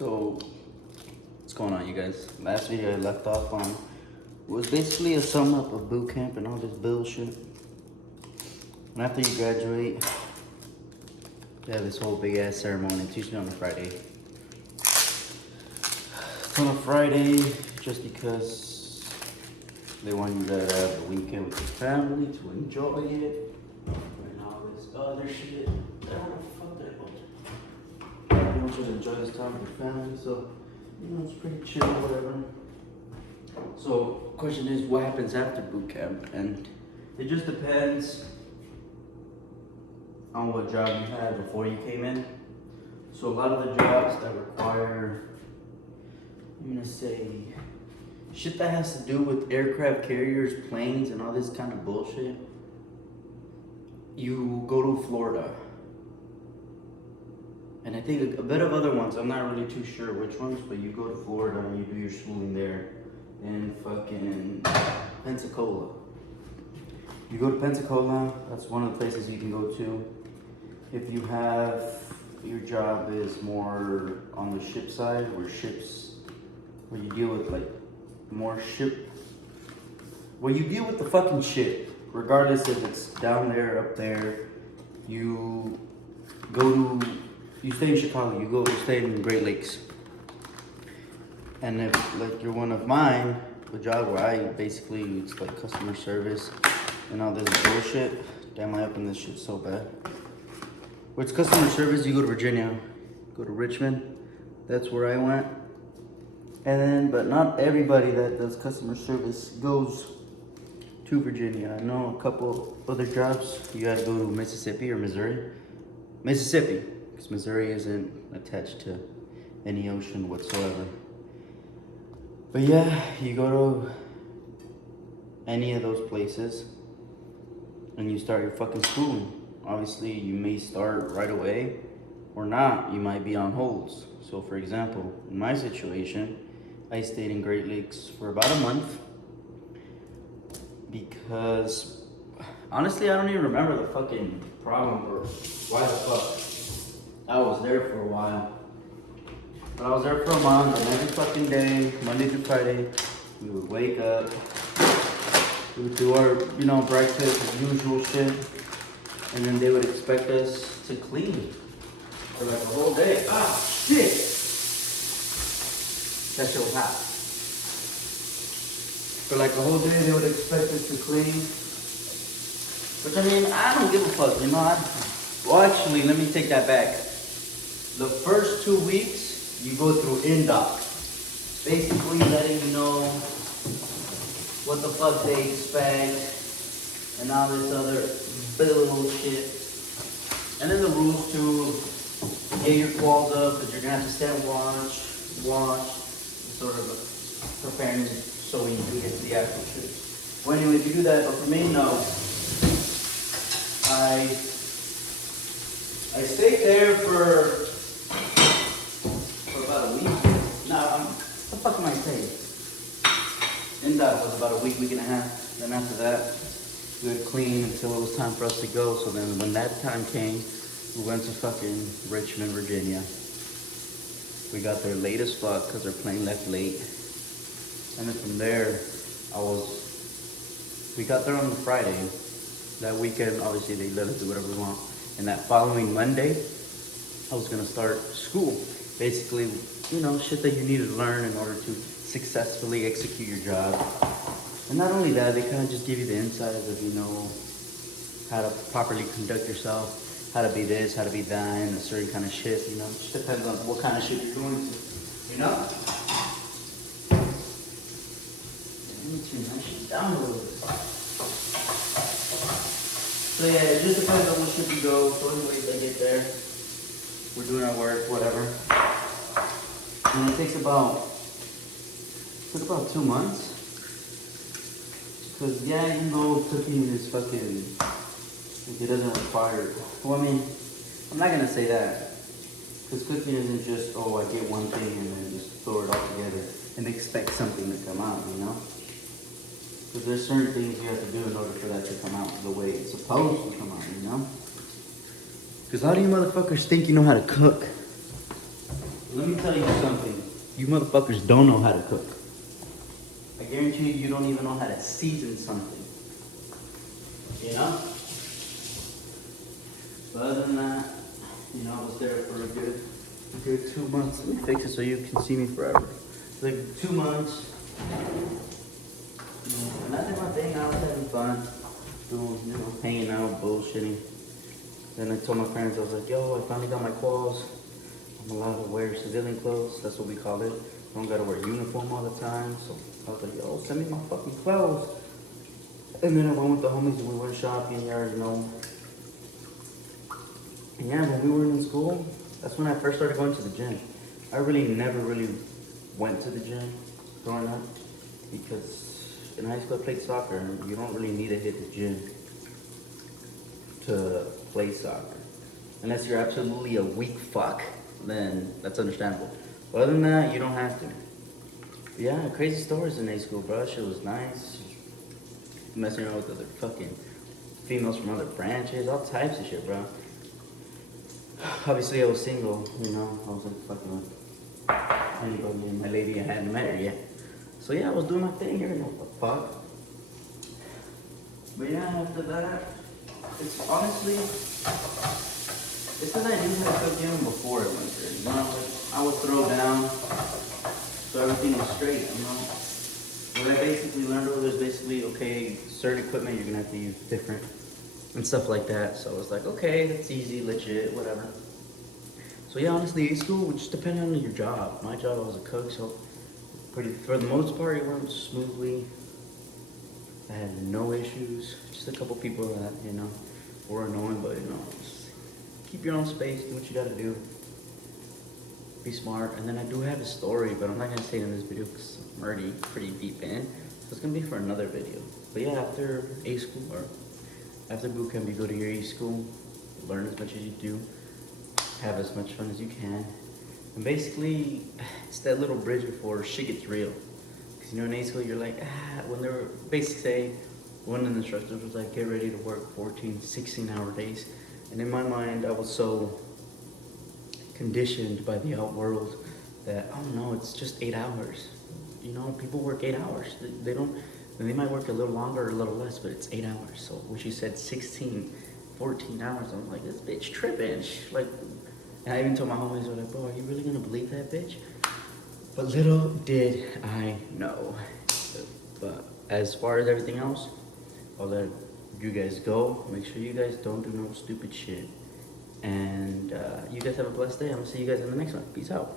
So, what's going on, you guys? Last video I left off on was basically a sum up of boot camp and all this bullshit. And after you graduate, they have this whole big ass ceremony. It's usually on a Friday. It's on a Friday just because they want you to have the weekend with your family to enjoy it and all this other shit. I don't know what the fuck that was. You want you to enjoy this time with your family, so you know it's pretty chill, whatever. So, question is, what happens after boot camp? And it just depends on what job you had before you came in. So a lot of the jobs that require, I'm gonna say, shit that has to do with aircraft carriers, planes, and all this kind of bullshit, you go to Florida. And I think a bit of other ones, I'm not really too sure which ones, but you go to Florida and you do your schooling there in fucking Pensacola. You go to Pensacola, that's one of the places you can go to. If you have, your job is more on the ship side, where you deal with like more you deal with the fucking ship, regardless if it's down there, up there. You stay in Chicago, you stay in Great Lakes. And if like you're one of mine, the job where it's like customer service and all this bullshit. Damn, I opened this shit so bad. Where it's customer service, you go to Virginia, go to Richmond. That's where I went. And then, but not everybody that does customer service goes to Virginia. I know a couple other jobs, you gotta go to Mississippi or Missouri. Mississippi, because Missouri isn't attached to any ocean whatsoever. But yeah, you go to any of those places and you start your fucking schooling. Obviously, you may start right away or not. You might be on holds. So, for example, in my situation, I stayed in Great Lakes for about a month because, honestly, I don't even remember the fucking problem or why the fuck I was there for a while. But I was there for a month, and every fucking day, Monday through Friday, we would wake up, we would do our, breakfast, usual shit. And then they would expect us to clean for like a whole day. Ah, shit! That shit was hot. For like a whole day, they would expect us to clean. Which, I mean, I don't give a fuck, Well, actually, let me take that back. The first 2 weeks, you go through INDOC. Basically letting you know what the fuck they expect and all this other bullshit. And then the rules to get your quals up, because you're gonna have to stand watch, sort of preparing so when you do get to the actual shit. Well, anyway, if you do that, but for me, no. I stayed there for about a week. What the fuck am I saying? In that was about a week and a half. Then after that, we would clean until it was time for us to go. So then when that time came, we went to fucking Richmond, Virginia. We got there late as fuck because our plane left late. And then from there, we got there on the Friday. That weekend, obviously they let us do whatever we want. And that following Monday, I was gonna start school. Basically, shit that you need to learn in order to successfully execute your job. And not only that, they kind of just give you the insight of, how to properly conduct yourself, how to be this, how to be that, and a certain kind of shit, It just depends on what kind of shit you're going to, Let me turn that shit down a little bit. So yeah, it just depends on what shit you go. So anyways, I get there, we're doing our work, whatever. And it took about 2 months. Because, even though cooking is fucking, it doesn't require, well, I mean, I'm not going to say that. Because cooking isn't just, I get one thing and then just throw it all together and expect something to come out, Because there's certain things you have to do in order for that to come out the way it's supposed to come out, Because a lot of you motherfuckers think you know how to cook. Let me tell you something. You motherfuckers don't know how to cook. I guarantee you don't even know how to season something. You know? But other than that, you know, I was there for a good 2 months. Let me fix it so you can see me forever. Like 2 months. You know, and I did my thing. I was having fun. Doing, you know, hanging out, bullshitting. Then I told my parents, I was like, yo, I finally got my quals. I'm allowed to wear civilian clothes. That's what we call it. I don't gotta wear uniform all the time. So I was like, yo, send me my fucking clothes. And then I went with the homies and we went shopping, you already know. And yeah, when we were in school, that's when I first started going to the gym. I really never really went to the gym growing up because in high school I played soccer and you don't really need to hit the gym to play soccer. Unless you're absolutely a weak fuck, then that's understandable. But other than that, you don't have to. But yeah, crazy stories in A school, bro. Shit was nice. Messing around with other fucking females from other branches, all types of shit, bro. Obviously, I was single, you know. I was like fucking with anybody, and my lady, I hadn't met her yet. So yeah, I was doing my thing here, no fuck. But yeah, after that, it's honestly, it's because I knew how to cook even before I went there. You know, like, I would throw down, so everything was straight, you know. What I basically learned over there is basically, okay, certain equipment you're gonna have to use different and stuff like that. So I was like, okay, that's easy, legit, whatever. So yeah, honestly, school would just depend on your job. My job, I was a cook, so for the most part, it went smoothly. I had no issues. Just a couple people that, you know, were annoying, but you know, just keep your own space, do what you gotta do. Be smart. And then I do have a story, but I'm not gonna say it in this video because I'm already pretty deep in. So it's gonna be for another video. But yeah, after A school or after boot camp, you go to your A school, learn as much as you do, have as much fun as you can. And basically, it's that little bridge before shit gets real. Because you know, in A school, you're like, when they were basically say, one of the instructors was like, get ready to work 14, 16-hour days. And in my mind, I was so conditioned by the out world that, oh no, it's just 8 hours. You know, people work 8 hours. They don't, they might work a little longer or a little less, but it's 8 hours. So when she said 16, 14 hours, I'm like, this bitch tripping. Like, and I even told my homies, I was like, bro, are you really gonna believe that bitch? But little did I know. But as far as everything else, I'll let you guys go. Make sure you guys don't do no stupid shit. And you guys have a blessed day. I'm gonna see you guys in the next one. Peace out.